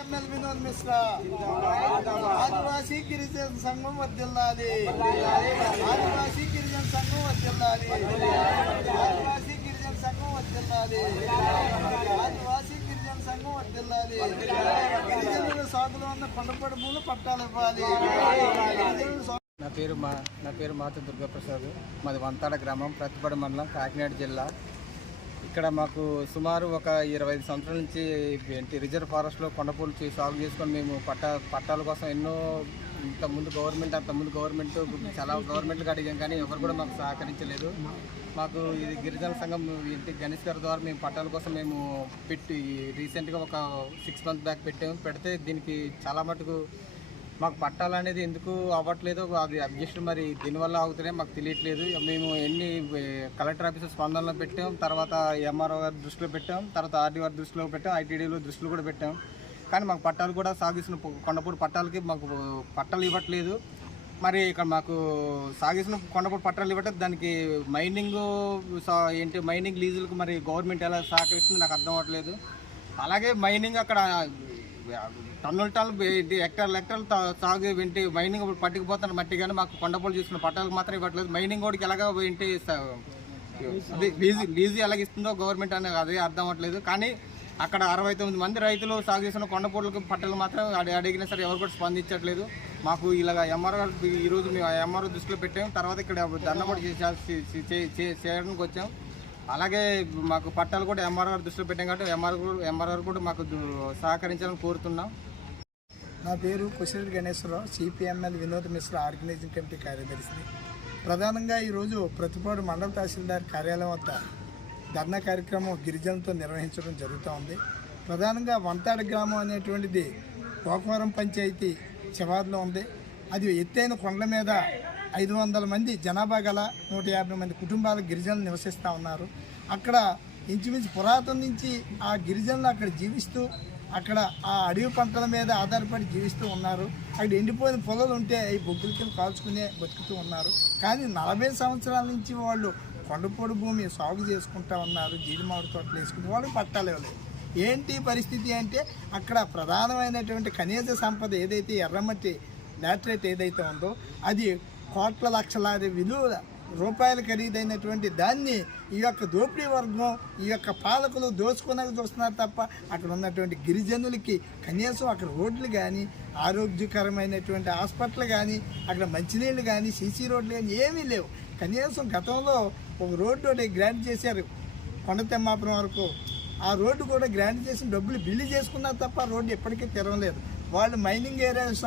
MLA Vinod Mishra ఆదివాసీ గిరిజన సంఘం వర్ధిల్లాలి. ఆదివాసీ గిరిజన సంఘం వర్ధిల్లాలి. ఆదివాసీ గిరిజన సంఘం వర్ధిల్లాలి. ఆదివాసీ గిరిజన సంఘం వర్ధిల్లాలి. గిరిజనుల సాగులో ఉన్న కొండపడి భూములు పట్టాలు ఇవ్వాలి. నా పేరు మాత దుర్గాప్రసాద్. మాది వంతాడ గ్రామం, ప్రతిపడ మండలం, కాకినాడ జిల్లా. ఇక్కడ మాకు సుమారు ఒక 25 సంవత్సరాల నుంచి రిజర్వ్ ఫారెస్ట్లో కొండపూలు సాగు చేసుకొని మేము పట్టాల కోసం ఎన్నో అంతకుముందు గవర్నమెంట్ చాలా గవర్నమెంట్లకు అడిగాం, కానీ ఎవరు కూడా మాకు సహకరించలేదు. మాకు ఇది గిరిజన సంఘం గణేష్ గారి ద్వారా మేము పట్టాల కోసం మేము రీసెంట్గా ఒక 6 months బ్యాక్ పెడితే దీనికి చాలా మటుకు మాకు పట్టాలనేది ఎందుకు అవ్వట్లేదు, అది అబ్జెక్షన్ మరి దీనివల్ల అవుతున్నాయి మాకు తెలియట్లేదు. మేము ఎన్ని కలెక్టర్ ఆఫీసు స్పందనలో పెట్టాం, తర్వాత ఎంఆర్ఓ గారి దృష్టిలో పెట్టాం, తర్వాత ఆర్డీ గారి దృష్టిలో పెట్టాం, ఐటీడీలో దృష్టిలో కూడా పెట్టాం. కానీ మాకు పట్టాలు కూడా సాగిసిన కొండపూడి పట్టాలకి మాకు పట్టాలు ఇవ్వట్లేదు. మరి ఇక్కడ మాకు సాగిసిన కొండపూడి పట్టాలు ఇవ్వటం దానికి మైనింగ్ లీజులకు మరి గవర్నమెంట్ ఎలా సహకరిస్తుంది నాకు అర్థం అవ్వట్లేదు. అలాగే మైనింగ్ అక్కడ టన్నులు హెక్టార్లు సాగు మైనింగ్ పట్టుకుపోతున్న మట్టి, కానీ మాకు కొండపూలు చూసుకున్న పట్టాలకు మాత్రం ఇవ్వట్లేదు. మైనింగ్ కూడా ఎలాగ లీజు ఎలాగిస్తుందో గవర్నమెంట్ అనేది అదే అర్థం అవ్వట్లేదు. కానీ అక్కడ 69 మంది రైతులు సాగు చేసిన కొండపూలకు పట్టాలు మాత్రం అడిగినా సరే ఎవరు కూడా స్పందించట్లేదు. మాకు ఇలాగ ఎంఆర్ఓ ఈరోజు మేము ఎంఆర్ఓ దృష్టిలో పెట్టాము, తర్వాత ఇక్కడ దండ కూడా చేయడానికి వచ్చాం. అలాగే మాకు పట్టాలు కూడా ఎంఆర్ఓ గారు దృష్టిలో పెట్టాం కాబట్టి ఎంఆర్ఓ కూడా మాకు సహకరించాలని కోరుతున్నాం. నా పేరు కుశిరెడ్డి గణేశ్వరరావు, సిపిఎంఎల్ వినోద్ మిశ్రా ఆర్గనైజింగ్ కమిటీ కార్యదర్శిని. ప్రధానంగా ఈరోజు ప్రతిపాడు మండల తహసీల్దార్ కార్యాలయం వద్ద ధర్నా కార్యక్రమం గిరిజనులతో నిర్వహించడం జరుగుతూ ఉంది. ప్రధానంగా వంతాడ గ్రామం అనేటువంటిది పోకవరం పంచాయతీ చివరిలో ఉంది. అది ఎత్తైన కొండల మీద 500 మంది జనాభా గల 150 మంది కుటుంబాల గిరిజనులు నివసిస్తూ ఉన్నారు. అక్కడ ఇంచుమించు పురాతన నుంచి ఆ గిరిజనులు అక్కడ జీవిస్తూ అక్కడ ఆ అడవి పంటల మీద ఆధారపడి జీవిస్తూ ఉన్నారు. అక్కడ ఎండిపోయిన పొలాలు ఉంటే ఈ బొగ్గుల కింద కాల్చుకునే బతుకుతూ ఉన్నారు. కానీ 40 సంవత్సరాల నుంచి వాళ్ళు కొండపొడి భూమి సాగు చేసుకుంటూ ఉన్నారు. జీడి మామిడి తోటలు వేసుకుని వాళ్ళకి పట్టాలు ఇవ్వలేదు. ఏంటి పరిస్థితి అంటే అక్కడ ప్రధానమైనటువంటి ఖనిజ సంపద ఏదైతే ఎర్రమట్టి లాటరైట్ ఏదైతే ఉందో అది కోట్ల లక్షలాది విలువ రూపాయల ఖరీదైనటువంటి దాన్ని ఈ యొక్క దోపిడీ వర్గం ఈ యొక్క పాలకులు దోచుకోనకు చూస్తున్నారు తప్ప అక్కడ ఉన్నటువంటి గిరిజనులకి కనీసం అక్కడ రోడ్లు కానీ ఆరోగ్యకరమైనటువంటి హాస్పిటల్ కానీ అక్కడ మంచినీళ్ళు కానీ సీసీ రోడ్లు కానీ ఏమీ లేవు. కనీసం గతంలో ఒక రోడ్డు ఒకటి గ్రాంట్ చేశారు కొండతెమ్మాపురం వరకు. ఆ రోడ్డు కూడా గ్రాంట్ చేసిన డబ్బులు బిల్లు చేసుకున్నారు తప్ప రోడ్డు ఎప్పటికీ తెరవలేదు. వాళ్ళు మైనింగ్ ఏరియాస్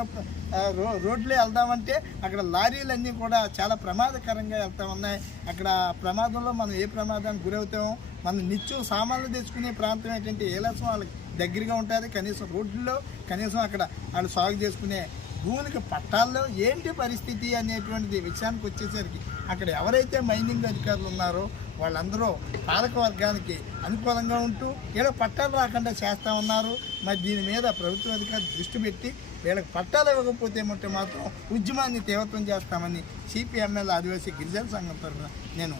రోడ్లే వెళ్దామంటే అక్కడ లారీలన్నీ కూడా చాలా ప్రమాదకరంగా వెళ్తూ ఉన్నాయి. అక్కడ ప్రమాదంలో మనం ఏ ప్రమాదానికి గురవుతామో మనం నిత్యం సామాన్లు తెచ్చుకునే ప్రాంతం ఏంటంటే ఏలాసం వాళ్ళకి దగ్గరగా ఉంటుంది. కనీసం రోడ్లలో కనీసం అక్కడ వాళ్ళు సాగు చేసుకునే భూములకి పట్టాల్లో ఏంటి పరిస్థితి అనేటువంటిది విషయానికి వచ్చేసరికి అక్కడ ఎవరైతే మైనింగ్ అధికారులు ఉన్నారో వాళ్ళందరూ పాలక వర్గానికి అనుకూలంగా ఉంటూ ఏదో పట్టాలు రాకుండా చేస్తూ ఉన్నారు. మరి దీని మీద ప్రభుత్వ అధికారులు దృష్టి పెట్టి వీళ్ళకి పట్టాలు ఇవ్వకపోతే మాత్రం ఉద్యమాన్ని తీవ్రతం చేస్తామని సిపిఎంఎల్ ఆదివాసీ గిరిజన సంఘం తరఫున నేను